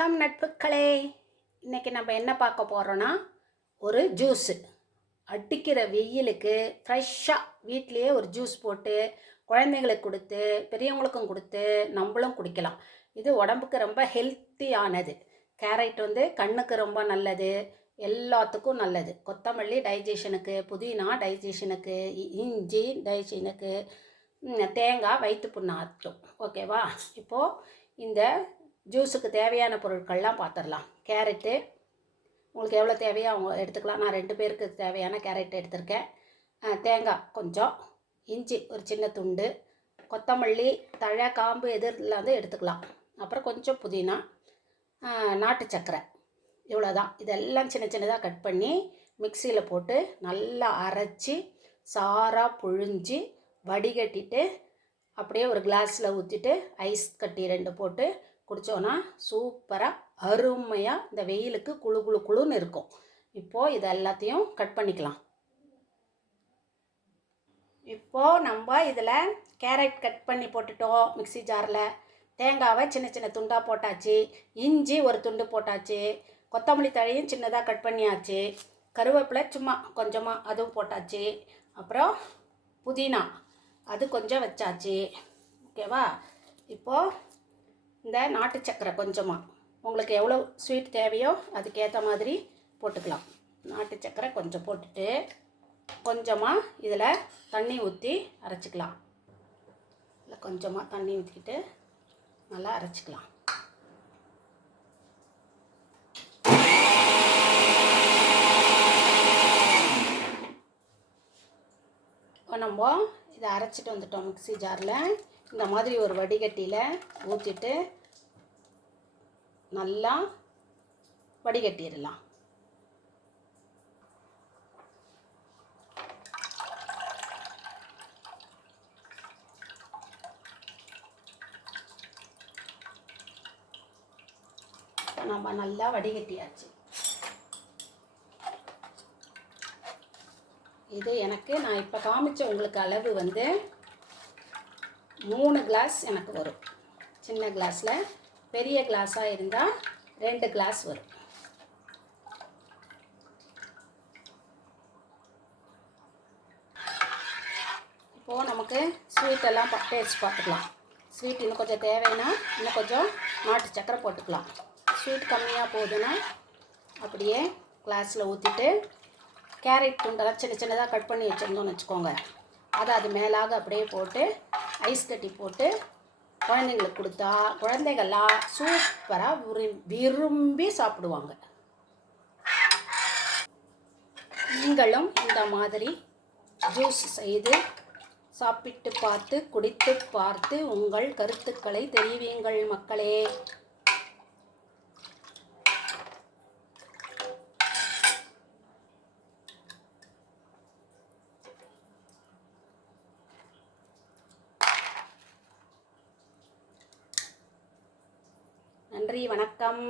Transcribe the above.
வணக்கம் நட்புகளே. இன்றைக்கி நம்ம என்ன பார்க்க போகிறோன்னா, ஒரு ஜூஸு. அடிக்கிற வெயிலுக்கு ஃப்ரெஷ்ஷாக வீட்லேயே ஒரு ஜூஸ் போட்டு குழந்தைங்களுக்கு கொடுத்து பெரியவங்களுக்கும் கொடுத்து நம்மளும் குடிக்கலாம். இது உடம்புக்கு ரொம்ப ஹெல்த்தியானது. கேரட் கண்ணுக்கு ரொம்ப நல்லது, எல்லாத்துக்கும் நல்லது. கொத்தமல்லி டைஜஷனுக்கு, புதினா டைஜஷனுக்கு, இஞ்சி டைஜஷனுக்கு, தேங்காய் வயிற்று புண்ணாற்றும். ஓகேவா? இப்போது இந்த ஜூஸுக்கு தேவையான பொருட்கள்லாம் பார்த்துடலாம். கேரட்டு உங்களுக்கு எவ்வளோ தேவையோ அவங்க எடுத்துக்கலாம். நான் 2 பேருக்கு தேவையான கேரட் எடுத்திருக்கேன். தேங்காய் கொஞ்சம், இஞ்சி ஒரு சின்ன துண்டு, கொத்தமல்லி தழை காம்பு எதிரில் எடுத்துக்கலாம். அப்புறம் கொஞ்சம் புதினா, நாட்டு சர்க்கரை, இவ்வளோதான். இதெல்லாம் சின்ன சின்னதாக கட் பண்ணி மிக்சியில் போட்டு நல்லா அரைச்சி சாராக புழிஞ்சி வடிகட்டிட்டு அப்படியே ஒரு கிளாஸில் ஊற்றிட்டு ஐஸ் கட்டி 2 போட்டு குடித்தோன்னா சூப்பராக அருமையாக இந்த வெயிலுக்கு குழு குழு குழுன்னு இருக்கும். இப்போது இது எல்லாத்தையும் கட் பண்ணிக்கலாம். இப்போது நம்ம இதில் கேரட் கட் பண்ணி போட்டுட்டோம் மிக்சி ஜாரில். தேங்காவை சின்ன சின்ன துண்டாக போட்டாச்சு, இஞ்சி ஒரு துண்டு போட்டாச்சு, கொத்தமல்லி தழையும் சின்னதாக கட் பண்ணியாச்சு, கருவேப்பிலை சும்மா கொஞ்சமாக அதுவும் போட்டாச்சு, அப்புறம் புதினா அது கொஞ்சம் வச்சாச்சு. ஓகேவா? இப்போது இந்த நாட்டு சர்க்கரை கொஞ்சமாக உங்களுக்கு எவ்வளோ ஸ்வீட் தேவையோ அதுக்கேற்ற மாதிரி போட்டுக்கலாம். நாட்டு சர்க்கரை கொஞ்சம் போட்டுட்டு கொஞ்சமாக இதில் தண்ணி ஊற்றி அரைச்சிக்கலாம். இல்லை கொஞ்சமாக தண்ணி ஊற்றிக்கிட்டு நல்லா அரைச்சிக்கலாம். நம்ம இதை அரைச்சிட்டு வந்துட்டோம் மிக்சி ஜாரில். இந்த மாதிரி ஒரு வடிகட்டியில் ஊற்றிட்டு நல்லா வடிகட்டிடலாம். நம்ம நல்லா வடிகட்டியாச்சு. இது எனக்கு நான் இப்போ காமிச்ச உங்களுக்கு அளவு 3 கிளாஸ் எனக்கு வரும். சின்ன கிளாஸில், பெரிய கிளாஸாக இருந்தால் 2 கிளாஸ் வரும். இப்போது நமக்கு ஸ்வீட்டெல்லாம் டேஸ்ட் பார்த்துக்கலாம். ஸ்வீட் இன்னும் கொஞ்சம் தேவைன்னா இன்னும் கொஞ்சம் நாட்டு சர்க்கரை போட்டுக்கலாம். ஸ்வீட் கம்மியாக போகுதுன்னா அப்படியே கிளாஸில் ஊற்றிட்டு கேரட் துண்டெல்லாம் சின்ன சின்னதாக கட் பண்ணி வச்சுருந்தோன்னு வச்சுக்கோங்க, அதை அது மேலாக அப்படியே போட்டு ஐஸ் கட்டி போட்டு குழந்தைங்களுக்கு கொடுத்தா குழந்தைகள்லாம் சூப்பராக விரும்பி சாப்பிடுவாங்க. நீங்களும் இந்த மாதிரி ஜூஸ் செய்து சாப்பிட்டு பார்த்து குடித்து பார்த்து உங்கள் கருத்துக்களை தெரிவியுங்கள் மக்களே. நன்றி, வணக்கம்.